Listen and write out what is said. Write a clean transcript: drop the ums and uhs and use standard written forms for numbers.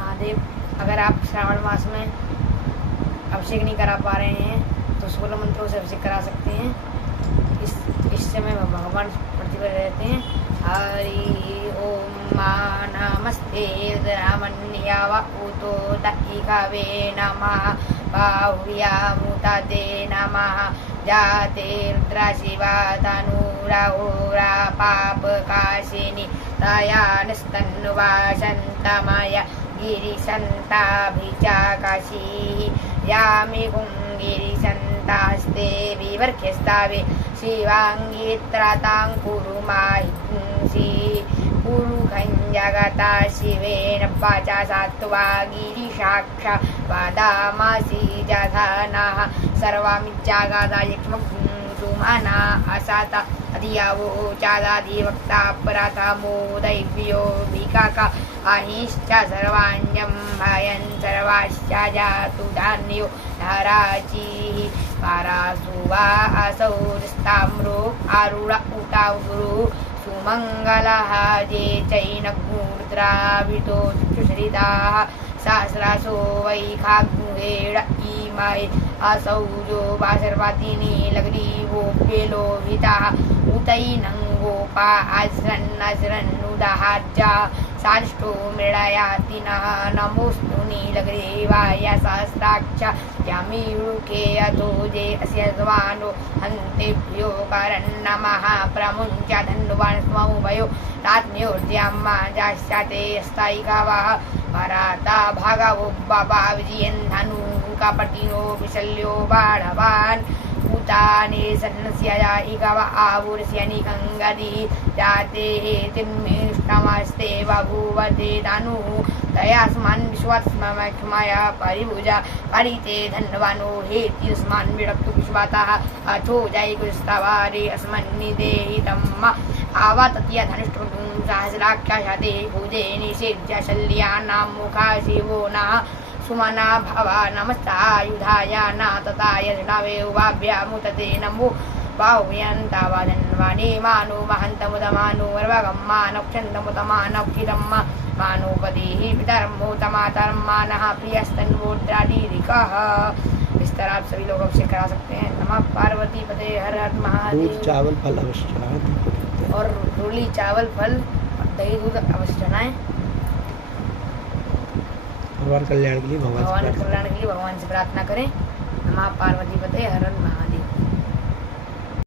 महादेव। अगर आप श्रावण मास में अभिषेक नहीं करा पा रहे हैं तो 16 मंत्रों से अभिषेक करा सकते हैं। इस समय भगवान प्रतिबद्ध रहते हैं। हरि ओम नमस्ते रुद्रामण्याव उतो दईकावे नमः बाहुव्या मुताते नमः जाते रुद्रा शिवा तनूरा पापकाशिनी दयानस्तन्नुवा शन्तमय गिरिशन्ताभिचा काशी यामि कुङ्गिरिशन्तास्ते विवर्ख्यस्तावे शिवाङ्गीत्रातां कुरु माहिंसि पुरुखं जगता शिवेन वाचा सात्वा गिरिशाक्षा वादामसि जधनः सर्वामिज्जागादायक्ष्मकुसुमना असाता अधियावो चादाधिवक्ता पराथमो दैव्यो विकाका अहिश्च सर्वाण्यं भयं सर्वाश्च जातु धान्यो धराचिः पारासुवा असौ स्ताम्रो आरुण उतावुरु सुमङ्गलः जे चैनगुरुद्रावितो चुश्रिताः सहस्रासो वैखाग्मुहेड इमहे असौ जो वासर्वातिनी लग्रीवोऽप्यलोभिताः उतैनं गोपा आश्रन्नश्रन्नुदहाज्जा साष्टो मृळयातिनः नमोऽस्तु नीलग्रीवाय सहस्राक्ष यामीळुके अतो जे अस्य स्वानो हन्तेभ्यो करन्नमः प्रमुञ्च धन्वान् स्वमुभयो रात्म्योर्द्याम्मा जास्याते स्थायिकावः पराता भागवो बाबा विजयन् धनुकपटिनो विशल्यो बाणवान् भूतानि सन्नस्य इकव आवर्ष्यनिकङ्गदी जाते तिन्मिष्टमस्ते बभूवते तनुः तयास्मान् विश्वात्ममक्षमया परिभुजा परिते धन्वानो हेतिस्मान् विरक्तु विश्वातः अथो जयकुस्तवारे अस्मन्निदेहि तम्म आवतत्य धनुष्टुं सहस्राक्षते भुजे निषेध्य शल्यानां मुखा शिवो नः सुमना भवा नमस्तायुधाय न तताय नवे उभाभ्यामुतते नमो बाहुव्यन्तावधन्वानि मानो महन्तमुदमानो वर्वगम्मानक्षन्तमुतमानक्षितम् मानोपतिः पितरमोतमातर्मानः प्रियस्तन्वोद्राडीरिकः। इस तरह आप सभी लोग अभिषेक करा सकते हैं। नमः पार्वती पते हर हर महादेव। दूध चावल फल अवश्य चढ़ाएं और रोली चावल फल दही दूध अवश्य चढ़ाएं। भगवान कल्याण के लिए भगवान से प्रार्थना करें। नमः पार्वती पते हर हर